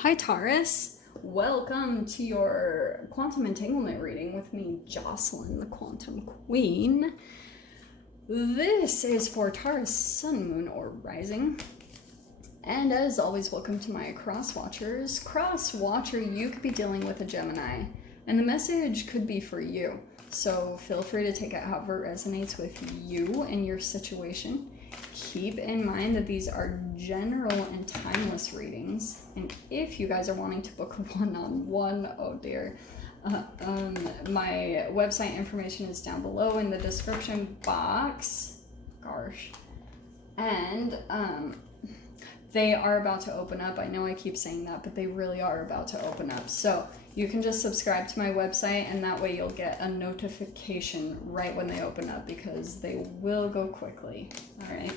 Hi Taurus, welcome to your quantum entanglement reading with me, Jocelyn, the quantum queen. This is for Taurus, sun, moon, or rising. And as always, welcome to my cross watchers. Cross watcher, you could be dealing with a Gemini, and the message could be for you. So feel free to take it however it resonates with you and your situation. Keep in mind that these are general and timeless readings, and if you guys are wanting to book a one-on-one, oh dear, my website information is down below in the description box. Gosh. And they are about to open up. I know I keep saying that, but they really are about to open up. So you can just subscribe to my website, and that way you'll get a notification right when they open up, because they will go quickly. All right.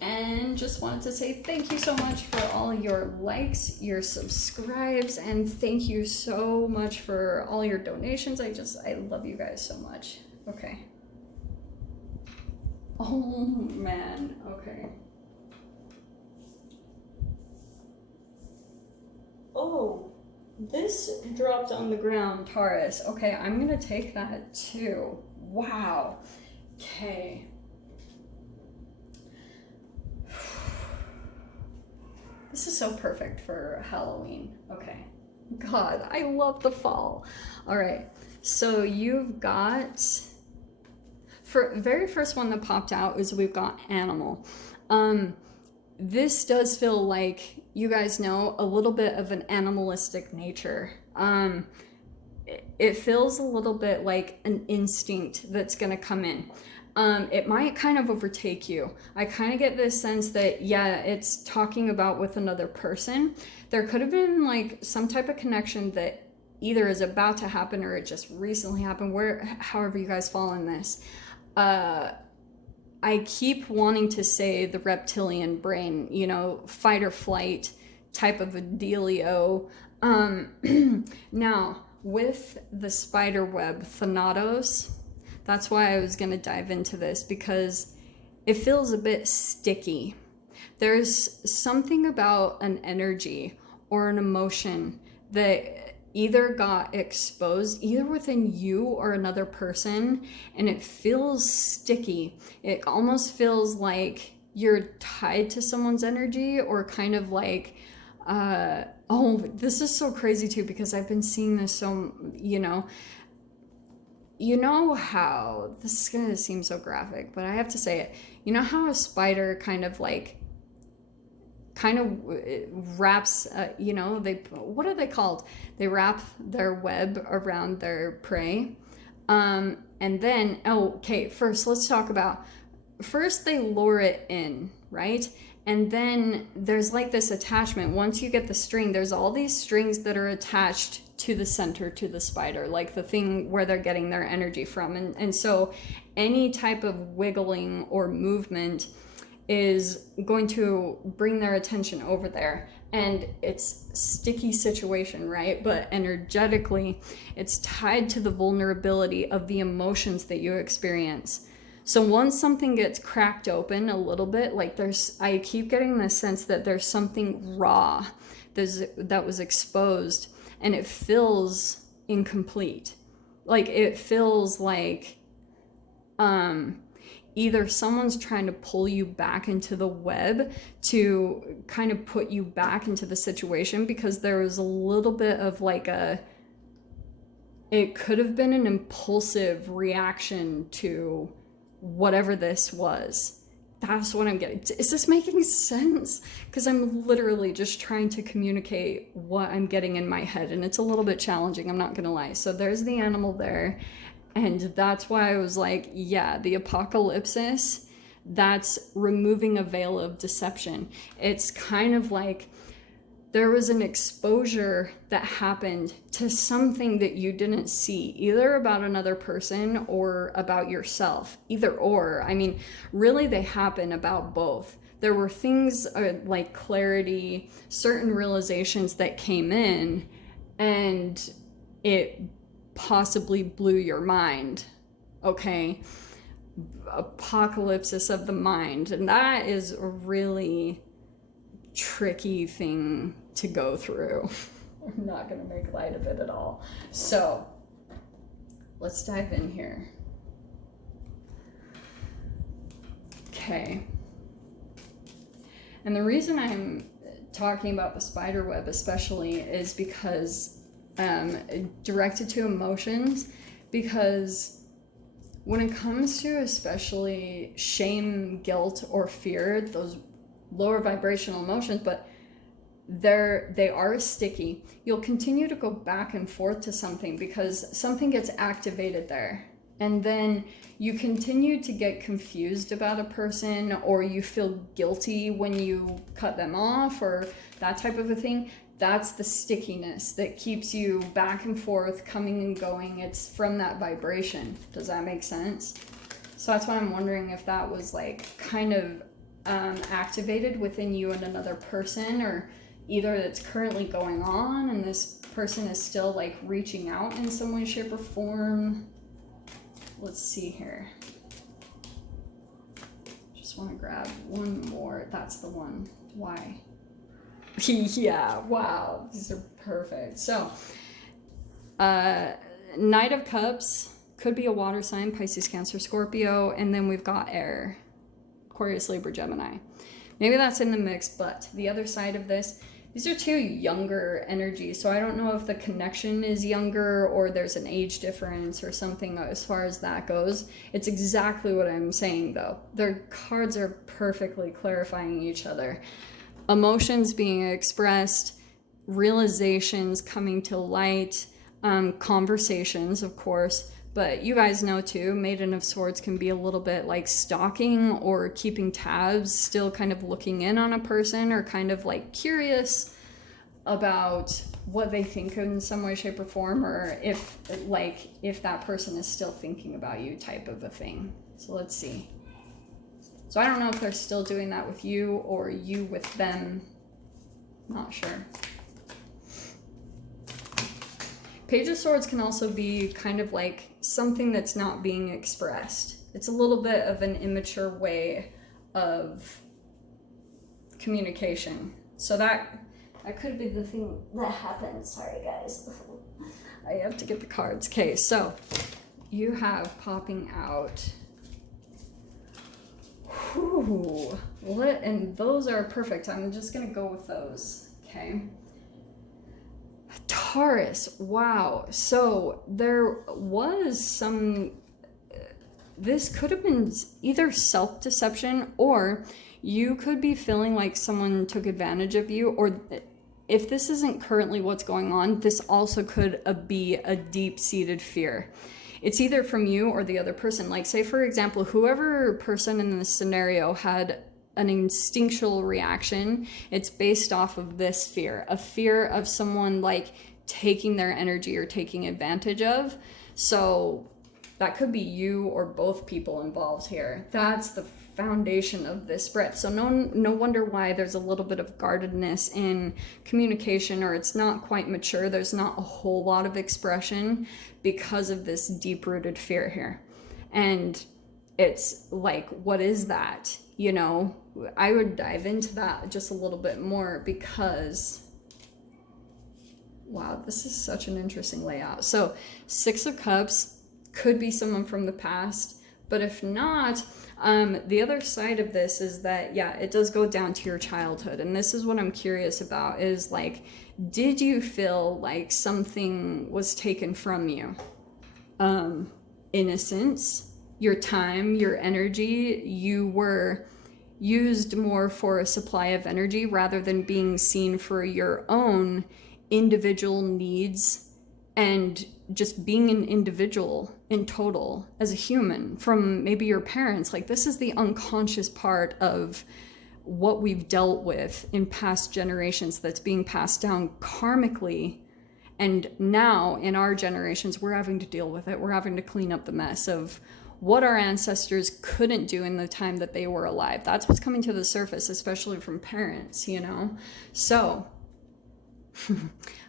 And just wanted to say thank you so much for all your likes, your subscribes, and thank you so much for all your donations. I love you guys so much. Okay. Oh man, okay. Oh, this dropped on the ground, Taurus. Okay, I'm gonna take that too. Wow. Okay. This is so perfect for Halloween. Okay. God, I love the fall. All right. So you've got, for very first one that popped out is we've got animal. This does feel like, you guys know, a little bit of an animalistic nature. It feels a little bit like an instinct that's gonna come in. It might kind of overtake you. I kind of get this sense that, yeah, it's talking about with another person. There could have been like some type of connection that either is about to happen or it just recently happened, however you guys fall in this. I keep wanting to say the reptilian brain, you know, fight or flight type of a dealio. Now, with the spider web, Thanatos, that's why I was going to dive into this, because it feels a bit sticky. There's something about an energy or an emotion that either got exposed, either within you or another person, and it feels sticky. It almost feels like you're tied to someone's energy, or kind of like, oh, this is so crazy too, because I've been seeing this so, you know how, this is gonna seem so graphic, but I have to say it. You know how a spider kind of wraps, what are they called? They wrap their web around their prey. And then, first let's talk about, first they lure it in, right? And then there's like this attachment. Once you get the string, there's all these strings that are attached to the center, to the spider, like the thing where they're getting their energy from. And so any type of wiggling or movement is going to bring their attention over there. And it's sticky situation, right? But energetically, it's tied to the vulnerability of the emotions that you experience. So once something gets cracked open a little bit, like I keep getting the sense that there's something raw that was exposed, and it feels incomplete. Like it feels like either someone's trying to pull you back into the web to kind of put you back into the situation, because there was a little bit of like it could have been an impulsive reaction to whatever this was. That's what I'm getting. Is this making sense? Because I'm literally just trying to communicate what I'm getting in my head, and it's a little bit challenging, I'm not gonna lie. So there's the animal there, and that's why I was like, yeah, the apocalypsis, that's removing a veil of deception. It's kind of like there was an exposure that happened to something that you didn't see, either about another person or about yourself. Either or. I mean, really they happen about both. There were things like clarity, certain realizations that came in, and it possibly blew your mind. Okay? Apocalypsis of the mind. And that is really tricky thing to go through. I'm not going to make light of it at all. So let's dive in here. Okay. And the reason I'm talking about the spider web especially is because directed to emotions, because when it comes to especially shame, guilt, or fear, those lower vibrational emotions, but they are sticky. You'll continue to go back and forth to something because something gets activated there. And then you continue to get confused about a person, or you feel guilty when you cut them off, or that type of a thing. That's the stickiness that keeps you back and forth, coming and going. It's from that vibration. Does that make sense? So that's why I'm wondering if that was like kind of activated within you and another person, or either it's currently going on and this person is still like reaching out in some way, shape, or form. Let's see here. Just want to grab one more. That's the one. Why? Yeah, wow. These are perfect. So, Knight of Cups could be a water sign, Pisces, Cancer, Scorpio. And then we've got air, Aquarius, Libra, Gemini. Maybe that's in the mix, but the other side of this, these are two younger energies, so I don't know if the connection is younger or there's an age difference or something as far as that goes. It's exactly what I'm saying, though. Their cards are perfectly clarifying each other. Emotions being expressed, realizations coming to light, conversations, of course. But you guys know too, Maiden of Swords can be a little bit like stalking or keeping tabs, still kind of looking in on a person, or kind of like curious about what they think in some way, shape, or form, or if that person is still thinking about you, type of a thing. So let's see. So I don't know if they're still doing that with you or you with them. Not sure. Page of Swords can also be kind of like something that's not being expressed. It's a little bit of an immature way of communication. So that could be the thing that happens. Sorry, guys. I have to get the cards. Okay, so you have popping out. Whew. And those are perfect. I'm just going to go with those. Okay. Taurus, wow. So there was some, this could have been either self-deception, or you could be feeling like someone took advantage of you, or if this isn't currently what's going on, this also could be a deep-seated fear. It's either from you or the other person. Like, say, for example, whoever person in this scenario had an instinctual reaction, it's based off of this fear, a fear of someone like taking their energy or taking advantage of. So that could be you or both people involved here. That's the foundation of this spread. So no wonder why there's a little bit of guardedness in communication, or it's not quite mature. There's not a whole lot of expression because of this deep-rooted fear here. And it's like, what is that? You know, I would dive into that just a little bit more because, wow, this is such an interesting layout. So Six of Cups could be someone from the past, but if not, the other side of this is that, yeah, it does go down to your childhood. And this is what I'm curious about, is like, did you feel like something was taken from you? Innocence, your time, your energy, you were used more for a supply of energy rather than being seen for your own individual needs and just being an individual in total as a human from maybe your parents. Like, this is the unconscious part of what we've dealt with in past generations that's being passed down karmically. And now in our generations, we're having to deal with it. We're having to clean up the mess of what our ancestors couldn't do in the time that they were alive. That's what's coming to the surface, especially from parents, you know? So,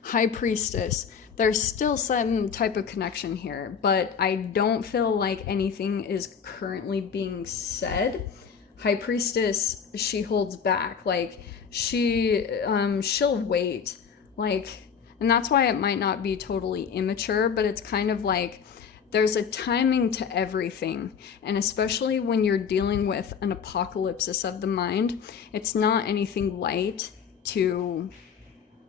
High Priestess, there's still some type of connection here, but I don't feel like anything is currently being said. High Priestess, she holds back. Like, she'll wait, like, and that's why it might not be totally immature, but it's kind of like there's a timing to everything. And especially when you're dealing with an apocalypse of the mind, it's not anything light to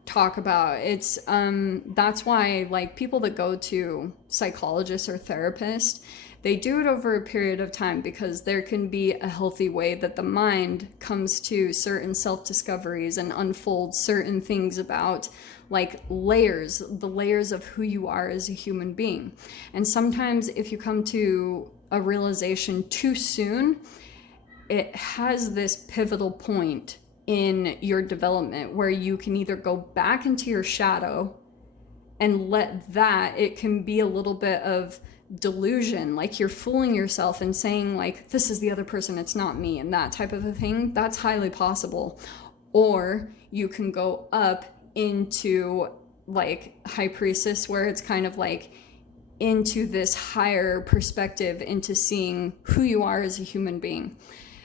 talk about. It's that's why, like, people that go to psychologists or therapists, they do it over a period of time, because there can be a healthy way that the mind comes to certain self-discoveries and unfolds certain things about, like, the layers of who you are as a human being. And sometimes if you come to a realization too soon, it has this pivotal point in your development where you can either go back into your shadow and let that, it can be a little bit of delusion, like you're fooling yourself and saying, like, this is the other person, it's not me, and that type of a thing. That's highly possible. Or you can go up into, like, high priestess, where it's kind of like into this higher perspective, into seeing who you are as a human being.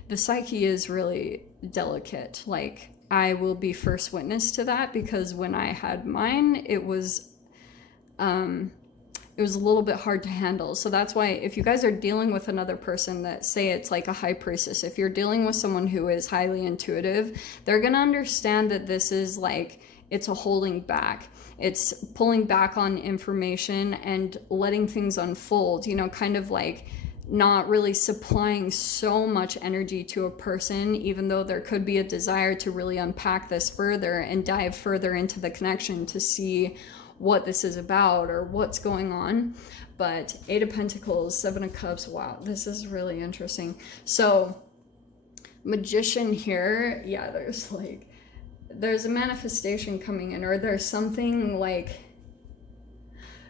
The psyche is really delicate. Like, I will be first witness to that, because when I had mine, it was a little bit hard to handle. So that's why, if you guys are dealing with another person that, say it's like a high priestess, if you're dealing with someone who is highly intuitive, they're gonna understand that this is like, it's a holding back. It's pulling back on information and letting things unfold, you know, kind of like not really supplying so much energy to a person, even though there could be a desire to really unpack this further and dive further into the connection to see what this is about or what's going on. But Eight of Pentacles, Seven of Cups, wow, this is really interesting. So Magician here, yeah, there's a manifestation coming in, or there's something like,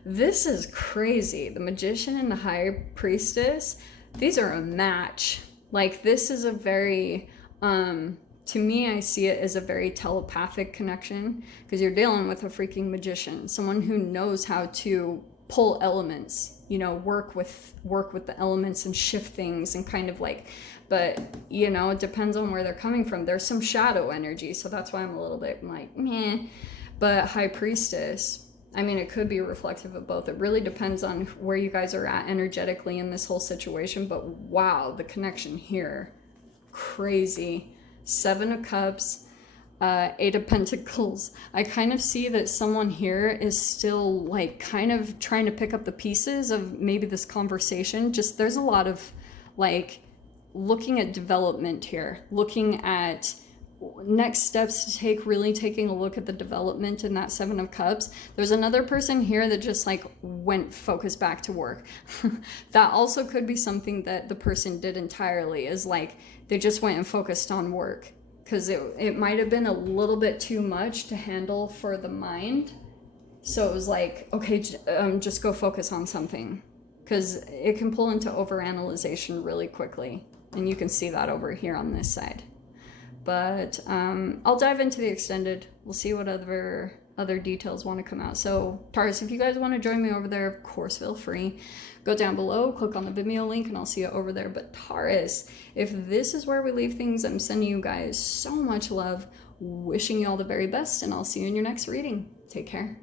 this is crazy. The Magician and the High Priestess, these are a match. Like, this is a very, to me, I see it as a very telepathic connection, because you're dealing with a freaking magician, someone who knows how to pull elements, you know, work with the elements and shift things and kind of like, but, you know, it depends on where they're coming from. There's some shadow energy, so that's why I'm a little bit like, meh. But High Priestess, I mean, it could be reflective of both. It really depends on where you guys are at energetically in this whole situation. But wow, the connection here, crazy. Seven of Cups, Eight of Pentacles. I kind of see that someone here is still, like, kind of trying to pick up the pieces of maybe this conversation. Just, there's a lot of, like, looking at development here, looking at next steps to take, really taking a look at the development in that Seven of Cups. There's another person here that just, like, went focused back to work. That also could be something that the person did entirely, is like they just went and focused on work, because it might have been a little bit too much to handle for the mind. So it was like, okay, just go focus on something, because it can pull into overanalyzation really quickly, and you can see that over here on this side. But I'll dive into the extended. We'll see what other details want to come out. So Taurus, if you guys want to join me over there, of course, feel free. Go down below, click on the Vimeo link, and I'll see you over there. But Taurus, if this is where we leave things, I'm sending you guys so much love, wishing you all the very best, and I'll see you in your next reading. Take care.